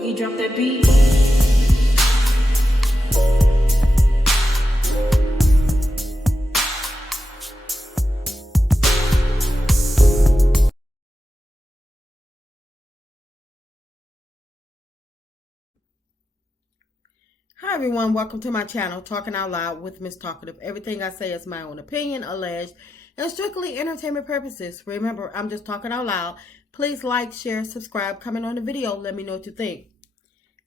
Boogie, drop that beat. Hi everyone, welcome to my channel, Talking Out Loud with Miss Talkative. Everything I say is my own opinion, alleged, and strictly entertainment purposes. Remember, I'm just talking out loud. Please like, share, subscribe, comment on the video. Let me know what you think.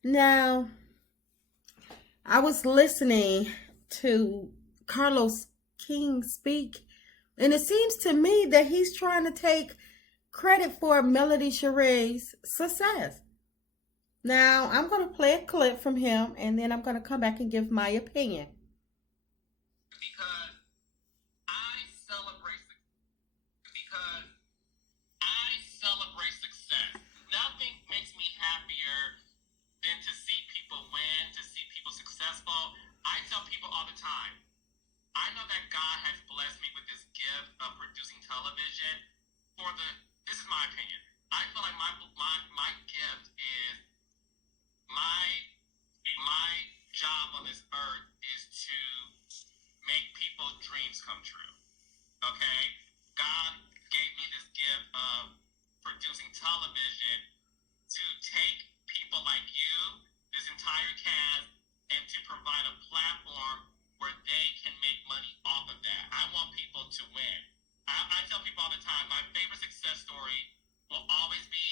Now, I was listening to Carlos King speak, and it seems to me that he's trying to take credit for Melody Shari's success. Now, I'm going to play a clip from him, and then I'm going to come back and give my opinion. Because I celebrate success. Nothing makes me happier than to see people win, to see people successful. I tell people all the time, I know that God has blessed me with this gift of producing television. This is my opinion. I feel like my gift is my job on this earth is to make people's dreams come true. Okay? God gave me this gift of producing television to take people like you, this entire cast, and to provide a platform where they can make money off of that. I want people to win. I tell people all the time, my favorite success story will always be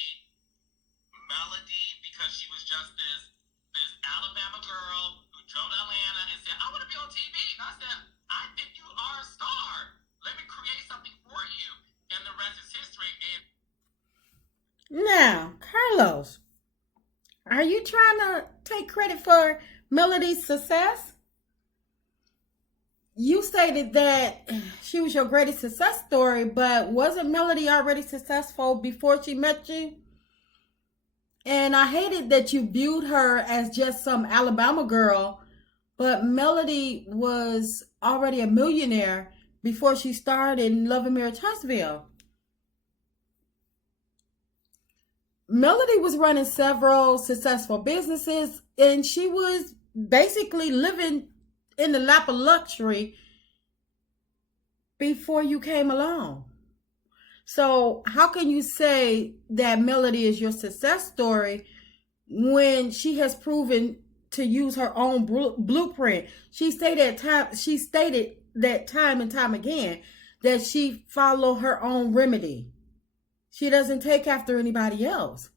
Melody, because she was just this Alabama girl who drove to Atlanta and said, I want to be on TV. And I said, I think you are a star. Let me create something for you. And the rest is history. Now, Carlos, are you trying to take credit for Melody's success? You stated that she was your greatest success story, but wasn't Melody already successful before she met you? And I hated that you viewed her as just some Alabama girl, but Melody was already a millionaire before she starred in Love and Marriage Huntsville. Melody was running several successful businesses, and she was basically living in the lap of luxury before you came along. So how can you say that Melody is your success story when she has proven to use her own blueprint? She stated that time and time again that she followed her own remedy. She doesn't take after anybody else.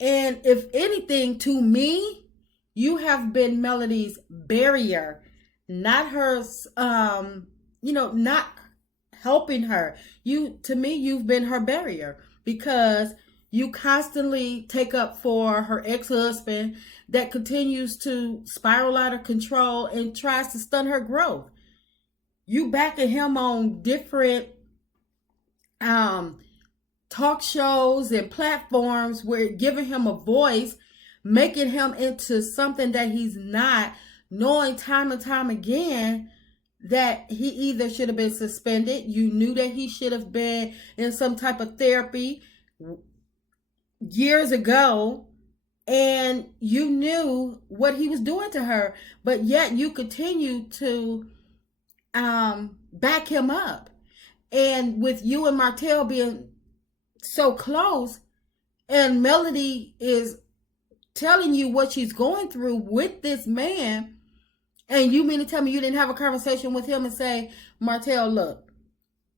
And if anything, to me, you have been Melody's barrier, not her, not helping her. To me, you've been her barrier because you constantly take up for her ex-husband that continues to spiral out of control and tries to stunt her growth. You backing him on different talk shows and platforms where giving him a voice, making him into something that he's not, knowing time and time again that he either should have been suspended. You knew that he should have been in some type of therapy years ago, and you knew what he was doing to her, but yet you continue to back him up. And with you and Martell being so close, and Melody is telling you what she's going through with this man, and you mean to tell me you didn't have a conversation with him and say, Martell, look,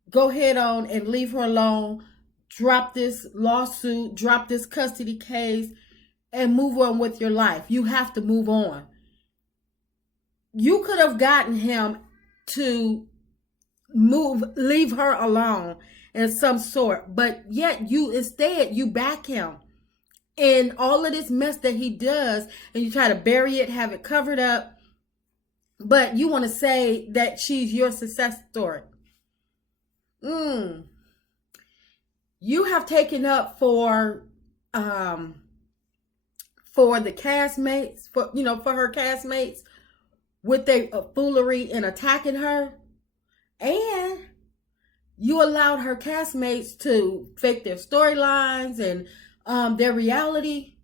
go ahead on and leave her alone, drop this lawsuit, drop this custody case, and move on with your life. You have to move on. You could have gotten him to leave her alone in some sort, but yet instead you back him in all of this mess that he does, and you try to bury it, have it covered up, but you want to say that she's your success story. You have taken up for the castmates, for her castmates, with their foolery and attacking her, and you allowed her castmates to fake their storylines and their reality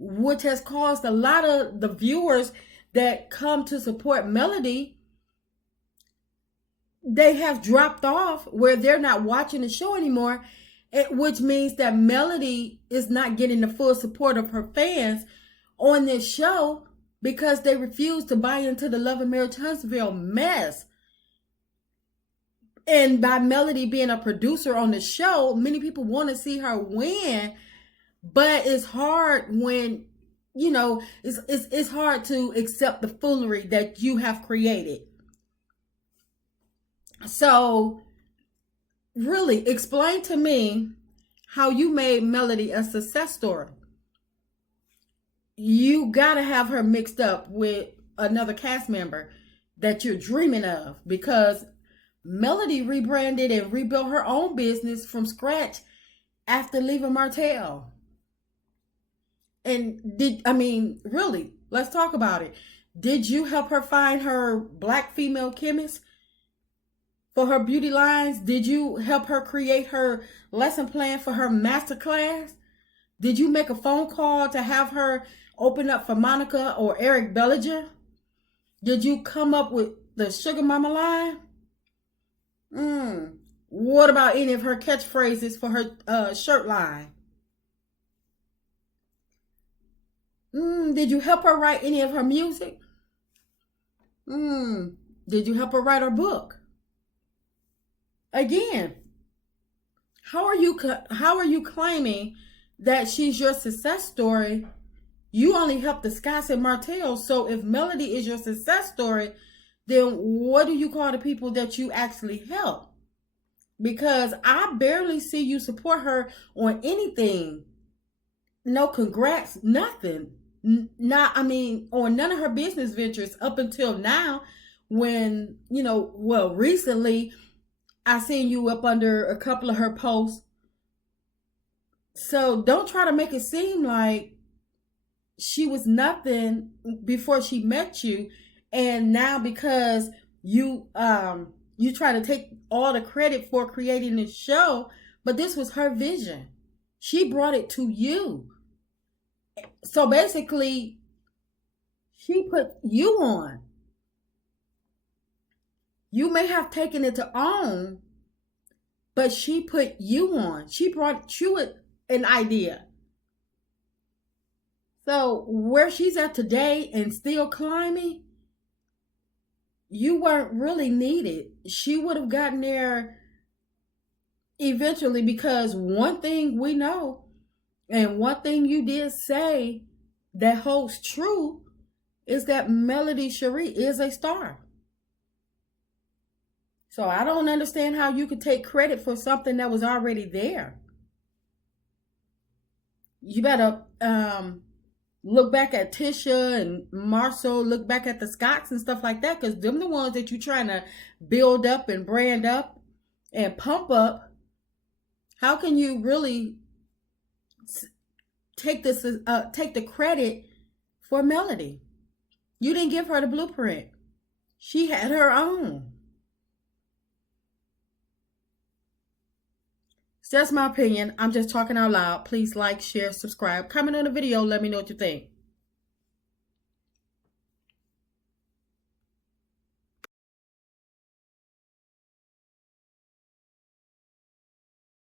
which has caused a lot of the viewers that come to support Melody, they have dropped off where they're not watching the show anymore, which means that Melody is not getting the full support of her fans on this show because they refuse to buy into the Love and Marriage Huntsville mess. And by Melody being a producer on the show, many people want to see her win, but it's hard when, you know, it's hard to accept the foolery that you have created. So, really, explain to me how you made Melody a success story. You gotta have her mixed up with another cast member that you're dreaming of, because Melody rebranded and rebuilt her own business from scratch after leaving Martell. And really, let's talk about it. Did you help her find her black female chemist for her beauty lines? Did you help her create her lesson plan for her master class? Did you make a phone call to have her open up for Monica or Eric Bellinger? Did you come up with the Sugar Mama line? What about any of her catchphrases for her shirt line? Did you help her write any of her music? Did you help her write her book? Again, how are you claiming that she's your success story? You only helped the Scotts and Martell. So if Melody is your success story, then what do you call the people that you actually help? Because I barely see you support her on anything. No congrats, nothing. On none of her business ventures up until now, when, recently I seen you up under a couple of her posts. So don't try to make it seem like she was nothing before she met you, and now because you try to take all the credit for creating this show, but this was her vision. She brought it to you. So basically, she put you on. You may have taken it to own, but she put you on. She brought you an idea. So where she's at today and still climbing, you weren't really needed. She would have gotten there eventually, because one thing we know, and one thing you did say that holds true, is that Melody Shari is a star. So I don't understand how you could take credit for something that was already there. You better look back at Tisha and Marcel, look back at the Scotts and stuff like that, because them the ones that you're trying to build up and brand up and pump up. How can you really take the credit for Melody? You didn't give her the blueprint. She had her own. So that's my opinion. I'm just talking out loud. Please like, share, subscribe, comment on the video. Let me know what you think.